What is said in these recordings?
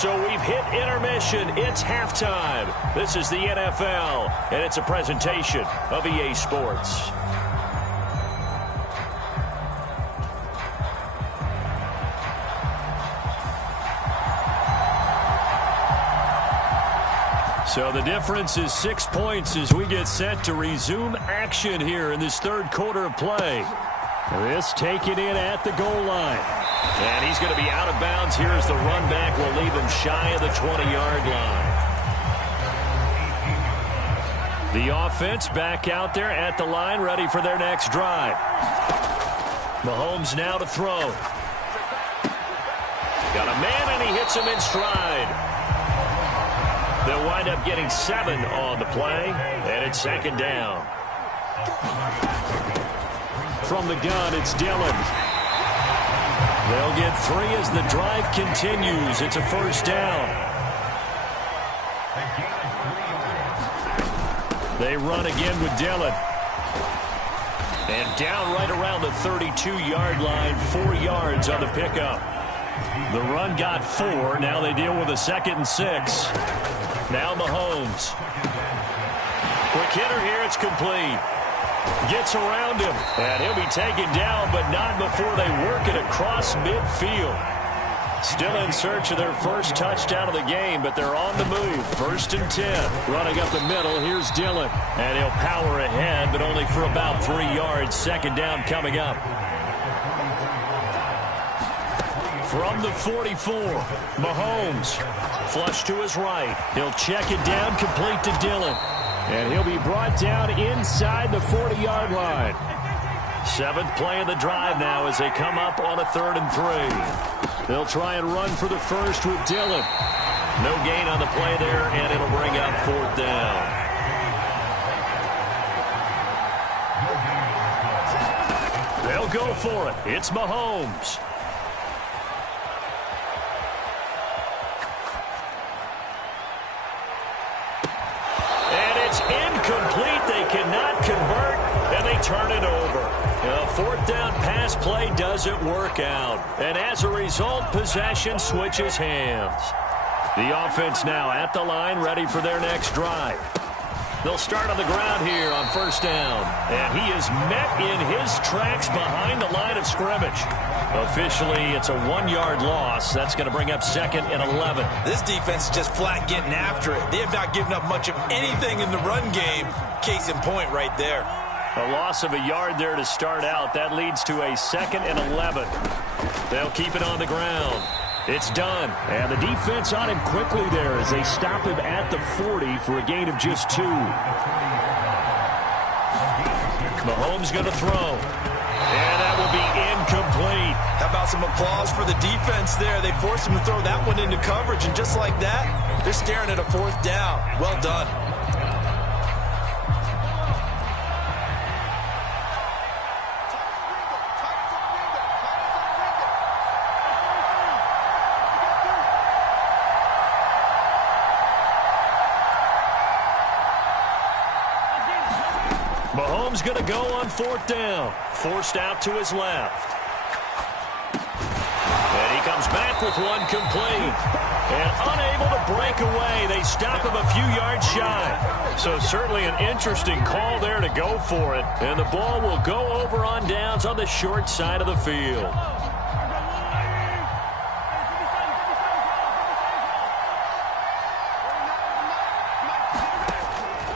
So we've hit intermission. It's halftime. This is the NFL, and it's a presentation of EA Sports. So the difference is 6 points as we get set to resume action here in this third quarter of play. This taken in at the goal line. And he's going to be out of bounds here as the run back will leave him shy of the 20-yard line. The offense back out there at the line, ready for their next drive. Mahomes now to throw. Got a man, and he hits him in stride. They'll wind up getting 7 on the play, and it's second down. From the gun, it's Dillon. They'll get 3 as the drive continues. It's a first down. They run again with Dillon. And down right around the 32-yard line, 4 yards on the pickup. The run got 4. Now they deal with a 2nd and 6. Now Mahomes. Quick hitter here. It's complete. Gets around him. And he'll be taken down, but not before they work it across midfield. Still in search of their first touchdown of the game, but they're on the move. 1st and 10. Running up the middle. Here's Dillon. And he'll power ahead, but only for about 3 yards. Second down coming up. From the 44, Mahomes. Flush to his right. He'll check it down, complete to Dillon. And he'll be brought down inside the 40-yard line. 7th play of the drive now as they come up on a 3rd and 3. They'll try and run for the first with Dillon. No gain on the play there, and it'll bring up 4th down. They'll go for it. It's Mahomes. Incomplete. They cannot convert, and they turn it over. A 4th down pass play doesn't work out. And as a result, possession switches hands. The offense now at the line, ready for their next drive. They'll start on the ground here on 1st down. And he is met in his tracks behind the line of scrimmage. Officially, it's a 1-yard loss. That's going to bring up 2nd and 11. This defense is just flat getting after it. They have not given up much of anything in the run game. Case in point right there. A loss of a yard there to start out. That leads to a 2nd and 11. They'll keep it on the ground. It's done. And the defense on him quickly there as they stop him at the 40 for a gain of just 2. Mahomes going to throw. And that will be incomplete. How about some applause for the defense there? They forced him to throw that one into coverage, and just like that, they're staring at a 4th down. Well done. Mahomes going to go on 4th down. Forced out to his left. And he comes back with one complete. And unable to break away. They stop him a few yards shy. So certainly an interesting call there to go for it. And the ball will go over on downs on the short side of the field.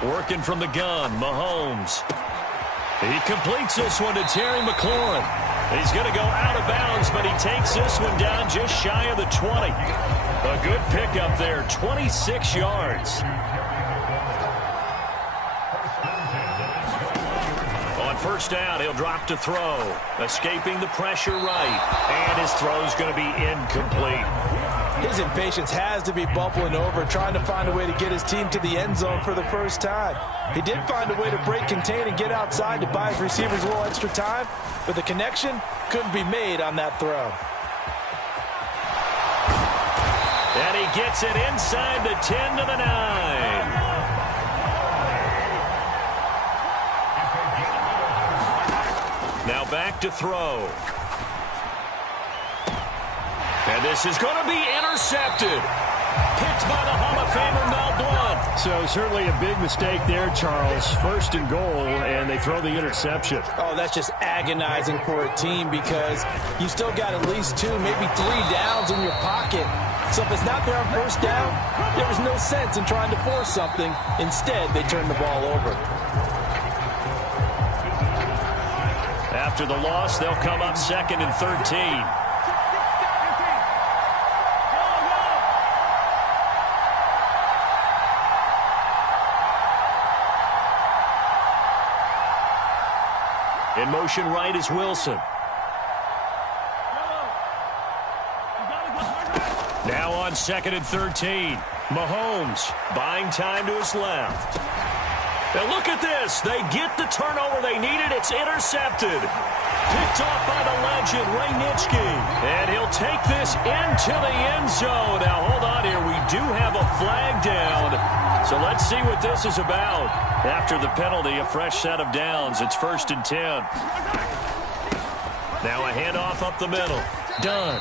Working from the gun, Mahomes. He completes this one to Terry McLaurin. He's going to go out of bounds, but he takes this one down just shy of the 20. A good pickup there, 26 yards. On 1st down, he'll drop to throw. Escaping the pressure right. And his throw's going to be incomplete. His impatience has to be bubbling over, trying to find a way to get his team to the end zone for the first time. He did find a way to break contain and get outside to buy his receivers a little extra time, but the connection couldn't be made on that throw. And he gets it inside the 10 to the 9. Now back to throw. And this is going to be intercepted. Picked by the Hall of Famer Mel Blount. So certainly a big mistake there, Charles. First and goal, and they throw the interception. Oh, that's just agonizing for a team because you still got at least 2, maybe 3 downs in your pocket. So if it's not there on first down, there was no sense in trying to force something. Instead, they turned the ball over. After the loss, they'll come up 2nd and 13. In motion right is Wilson. Now on 2nd and 13. Mahomes buying time to his left. And look at this. They get the turnover they needed. It's intercepted. Picked off by the legend, Ray Nitschke. And he'll take this into the end zone. Now, hold on here. We do have a flag down. So let's see what this is about. After the penalty, a fresh set of downs. It's 1st and 10. Now a handoff up the middle. Done.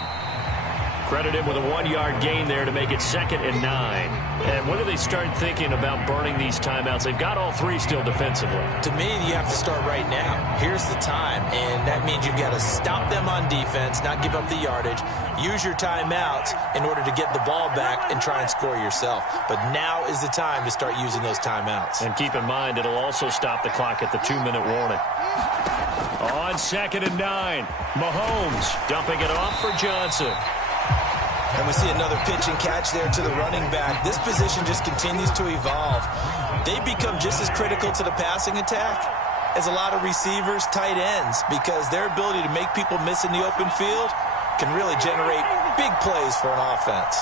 Credit him with a 1-yard gain there to make it 2nd and 9. And when do they start thinking about burning these timeouts? They've got all 3 still defensively. To me, you have to start right now. Here's the time, and that means you've got to stop them on defense, not give up the yardage, use your timeouts in order to get the ball back and try and score yourself. But now is the time to start using those timeouts. And keep in mind, it'll also stop the clock at the 2-minute warning. On 2nd and 9, Mahomes dumping it off for Johnson. And we see another pitch and catch there to the running back. This position just continues to evolve. They become just as critical to the passing attack as a lot of receivers, tight ends, because their ability to make people miss in the open field can really generate big plays for an offense.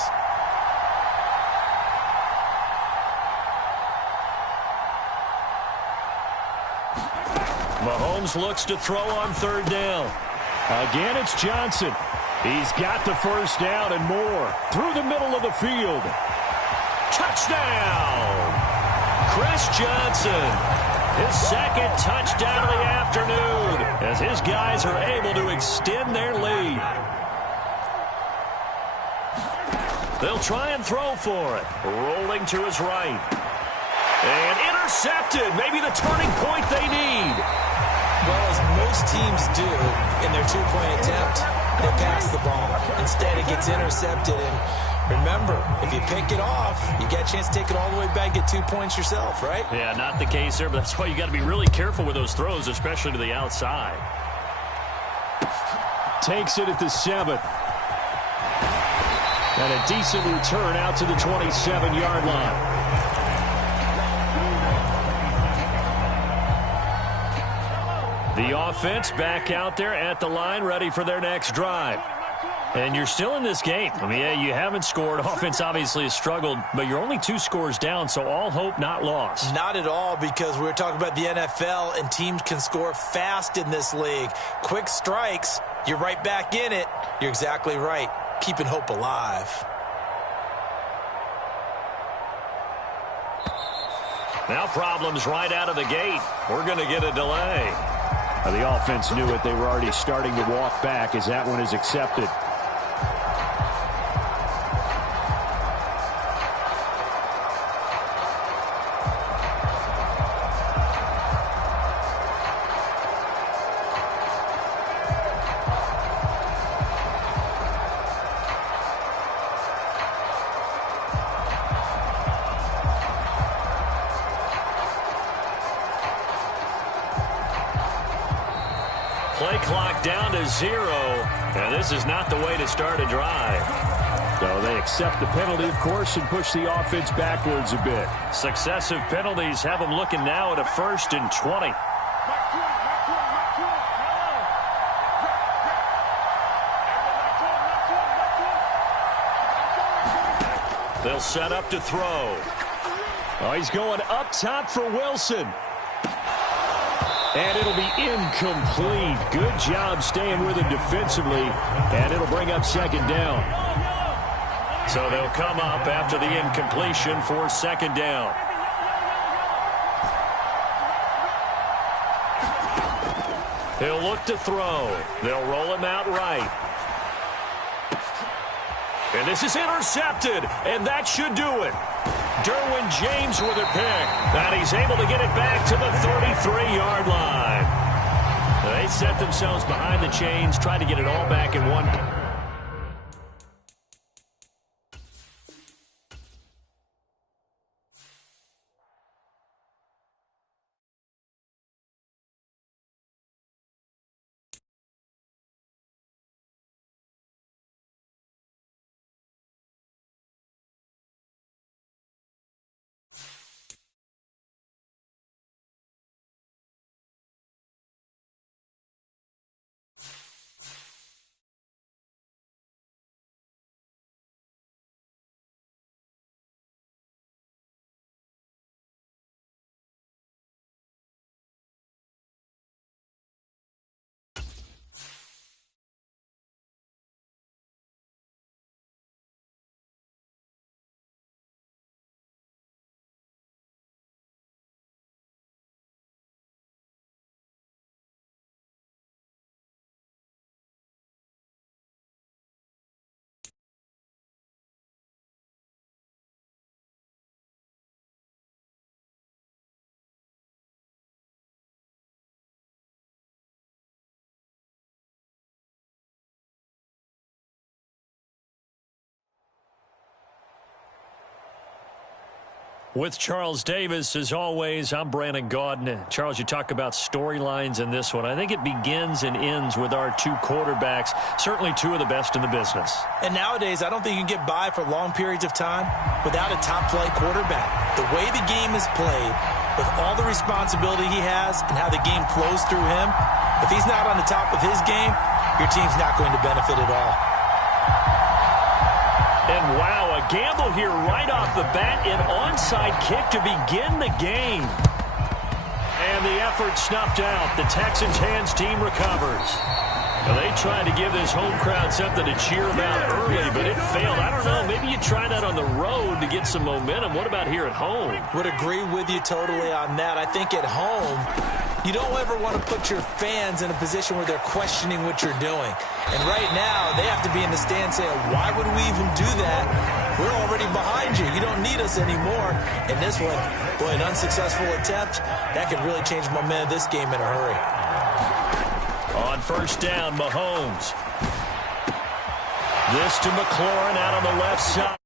Mahomes looks to throw on 3rd down. Again, it's Johnson. He's got the first down and more. Through the middle of the field. Touchdown! Chris Johnson. His 2nd touchdown of the afternoon as his guys are able to extend their lead. They'll try and throw for it. Rolling to his right. And intercepted. Maybe the turning point they need. Well, as most teams do in their 2-point attempt, they pass the ball. Instead, it gets intercepted. And remember, if you pick it off, you get a chance to take it all the way back, get 2 points yourself, right? Yeah, not the case there, but that's why you got to be really careful with those throws, especially to the outside. Takes it at the 7. And a decent return out to the 27-yard line. The offense back out there at the line, ready for their next drive. And you're still in this game. I mean, yeah, you haven't scored. Offense obviously has struggled, but you're only 2 scores down, so all hope not lost. Not at all, because we're talking about the NFL, and teams can score fast in this league. Quick strikes, you're right back in it. You're exactly right. Keeping hope alive. Now problems right out of the gate. We're going to get a delay. The offense knew it. They were already starting to walk back as that one is accepted. Play clock down to 0, and this is not the way to start a drive. So they accept the penalty, of course, and push the offense backwards a bit. Successive penalties have them looking now at a 1st and 20. They'll set up to throw. Oh, he's going up top for Wilson. And it'll be incomplete. Good job staying with him defensively. And it'll bring up 2nd down. So they'll come up after the incompletion for 2nd down. He'll look to throw. They'll roll him out right. And this is intercepted, and that should do it. Derwin James with a pick, and he's able to get it back to the 33-yard line. They set themselves behind the chains, try to get it all back in one. With Charles Davis, as always, I'm Brandon Gaudin. Charles, you talk about storylines in this one. I think it begins and ends with our two quarterbacks, certainly two of the best in the business. And nowadays, I don't think you can get by for long periods of time without a top-flight quarterback. The way the game is played, with all the responsibility he has and how the game flows through him, if he's not on the top of his game, your team's not going to benefit at all. And wow, a gamble here right off the bat, an onside kick to begin the game. And the effort snuffed out. The Texans' hands team recovers. Well, they tried to give this home crowd something to cheer about early, but it failed. I don't know, maybe you try that on the road to get some momentum. What about here at home? Would agree with you totally on that. I think at home, you don't ever want to put your fans in a position where they're questioning what you're doing. And right now, they have to be in the stand saying, why would we even do that? We're already behind you. You don't need us anymore. And this one, boy, an unsuccessful attempt, that could really change the momentum of this game in a hurry. On first down, Mahomes. This to McLaurin out on the left side.